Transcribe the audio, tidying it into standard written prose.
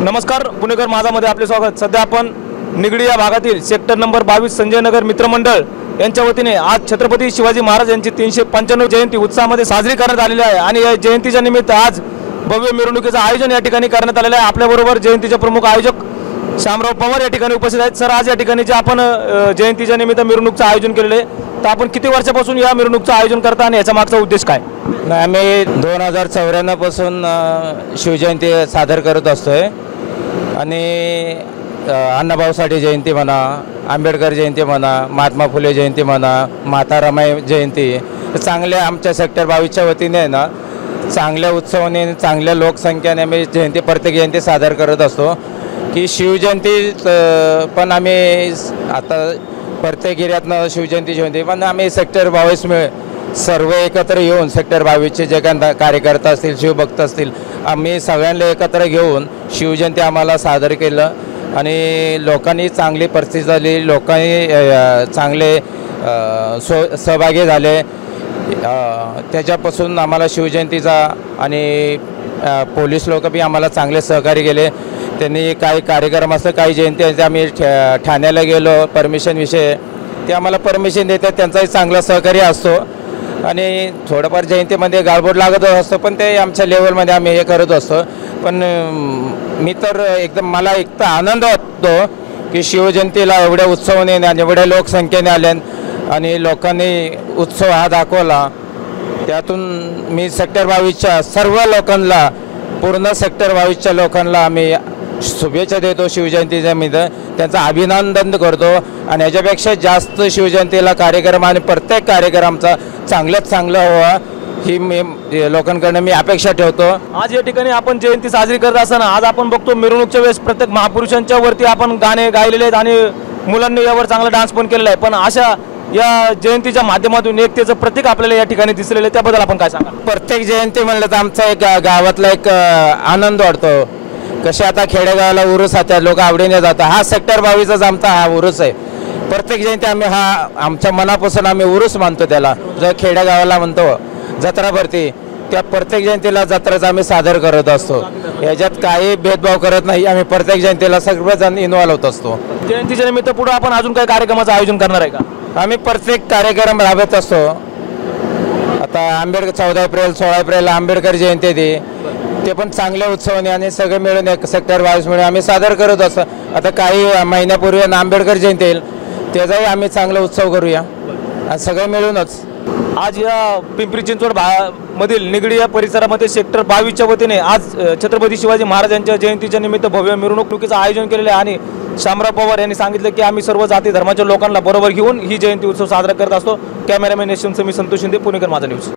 नमस्कार, पुणेकर माझामध्ये आपले स्वागत। सध्या आपण निगडी या भागातील सेक्टर नंबर 22 संजय नगर मित्रमंडळ यांच्या वतीने आज छत्रपती शिवाजी महाराज यांची 395 जयंती उत्साहामध्ये साजरी करण्यात आलेली आहे आणि या जयंतीच्या निमित्त आज भव्य मिरवणुकीचं आयोजन या ठिकाणी करण्यात आलेलं आहे। आपल्याबरोबर जयंतीचे प्रमुख आयोजक शामराव पवार या ठिकाणी उपस्थित आहेत। सर, आज या ठिकाणी जे आपण जयंतीच्या निमित्त मिरवणुकीचं आयोजन केलेलं आहे, तर आपण किती वर्षापासून या मिरवणुकीचं आयोजन करता आणि याचा मागचा उद्देश काय? आम्ही 2094 पासून शिवजयंती सादर करत असतोय आणि अण्णाभाऊ साठे जयंती म्हणा, आंबेडकर जयंती म्हणा, महात्मा फुले जयंती म्हणा, माता रमाई जयंती, चांगल्या आमच्या सेक्टर 22च्या वतीने ना चांगल्या उत्सवाने चांगल्या लोकसंख्येने आम्ही जयंती प्रत्येक जयंती सादर करत असतो। की शिवजयंती पण आम्ही आता प्रत्येक एरियातनं शिवजयंती जयंती पण आम्ही सेक्टर 22 सर्व एकत्र येऊन सेक्टर 22चे जे काही कार्यकर्ता असतील, शिवभक्त असतील, आम्ही सगळ्यांना एकत्र घेऊन शिवजयंती आम्हाला सादर केलं आणि लोकांनी चांगली परिस्थिती झाली, लोकांनी चांगले सहभागी झाले। त्याच्यापासून आम्हाला शिवजयंतीचा आणि पोलीस लोक बी आम्हाला चांगले सहकार्य केले। त्यांनी काही कार्यक्रम असतं, काही जयंती आम्ही ठाण्याला गेलो परमिशनविषयी, ते आम्हाला परमिशन देतात, त्यांचाही चांगला सहकार्य असतो आणि थोडंफार जयंतीमध्ये गाळबोट लागत असतो, पण ते आमच्या लेवलमध्ये आम्ही हे करत असतो। पण मी तर एकदम मला एक तर आनंद वाटतो की शिवजयंतीला एवढ्या उत्सवाने आणि एवढ्या लोकसंख्येने आल्या आणि लोकांनी उत्सव हा दाखवला। त्यातून मी सेक्टर 22च्या सर्व लोकांना, पूर्ण सेक्टर 22च्या लोकांना आम्ही शुभेच्छा देतो शिवजयंतीच्या निमित्त, त्यांचं अभिनंदन करतो आणि याच्यापेक्षा जास्त शिवजयंतीला कार्यक्रम आणि प्रत्येक कार्यक्रमाचा चांगल्यात चांगला व्हावा ही मी लोकांकडून मी अपेक्षा ठेवतो। आज या ठिकाणी आपण जयंती साजरी करत असताना आज आपण बघतो मिरवणुकीच्या वेळेस प्रत्येक महापुरुषांच्या वरती आपण गाणे गायलेले आहेत आणि मुलांनी यावर चांगला डान्स पण केलेला आहे, पण अशा या जयंतीच्या माध्यमातून एकतेचं प्रतीक आपल्याला या ठिकाणी दिसलेलं आहे, त्याबद्दल आपण काय सांगा? प्रत्येक जयंती म्हणलं तर आमचा एक गावातला एक आनंद वाटतो। कसे आता खेडेगावाला उरूस आता लोक आवडीने जातात, हा सेक्टर 22चा आमचा हा उरूस आहे। प्रत्येक जयंती आम्ही हा आमच्या मनापासून आम्ही उरूस मानतो, त्याला जर खेडेगावाला म्हणतो जत्रा भरती, त्या प्रत्येक जयंतीला जत्राचा आम्ही सादर करत असतो। याच्यात काही भेदभाव करत नाही, आम्ही प्रत्येक जयंतीला सर्वजण इन्व्हॉल्व होत असतो। जयंतीच्या निमित्त पुढे आपण अजून काही कार्यक्रमाचं आयोजन करणार आहे का? आम्ही प्रत्येक कार्यक्रम राबवत असतो। आता आंबेडकर 14 एप्रिल 16 एप्रिलला आंबेडकर जयंती ते पण चांगल्या उत्सवाने आणि सगळे मिळून एक सेक्टर 22 मिळून आम्ही सादर करत असतो। आता काही महिन्यापूर्वी आंबेडकर जयंती येईल, त्याचाही आम्ही चांगला उत्सव करूया आणि सगळे मिळूनच। आज या पिंपरी चिंचवड मधील निगडी या परिसरामध्ये सेक्टर 22च्या वतीने आज छत्रपती शिवाजी महाराजांच्या जयंतीच्या निमित्त भव्य मिरवणुकीचं आयोजन केलेले आहे आणि शामराव पवार यांनी सांगितलं की आम्ही सर्व जाती धर्माच्या लोकांना बरोबर घेऊन ही जयंती उत्सव साजरा करत असतो। कॅमेरामॅन यशवंत मी संतोष शिंदे, पुणेकर माझा न्यूज।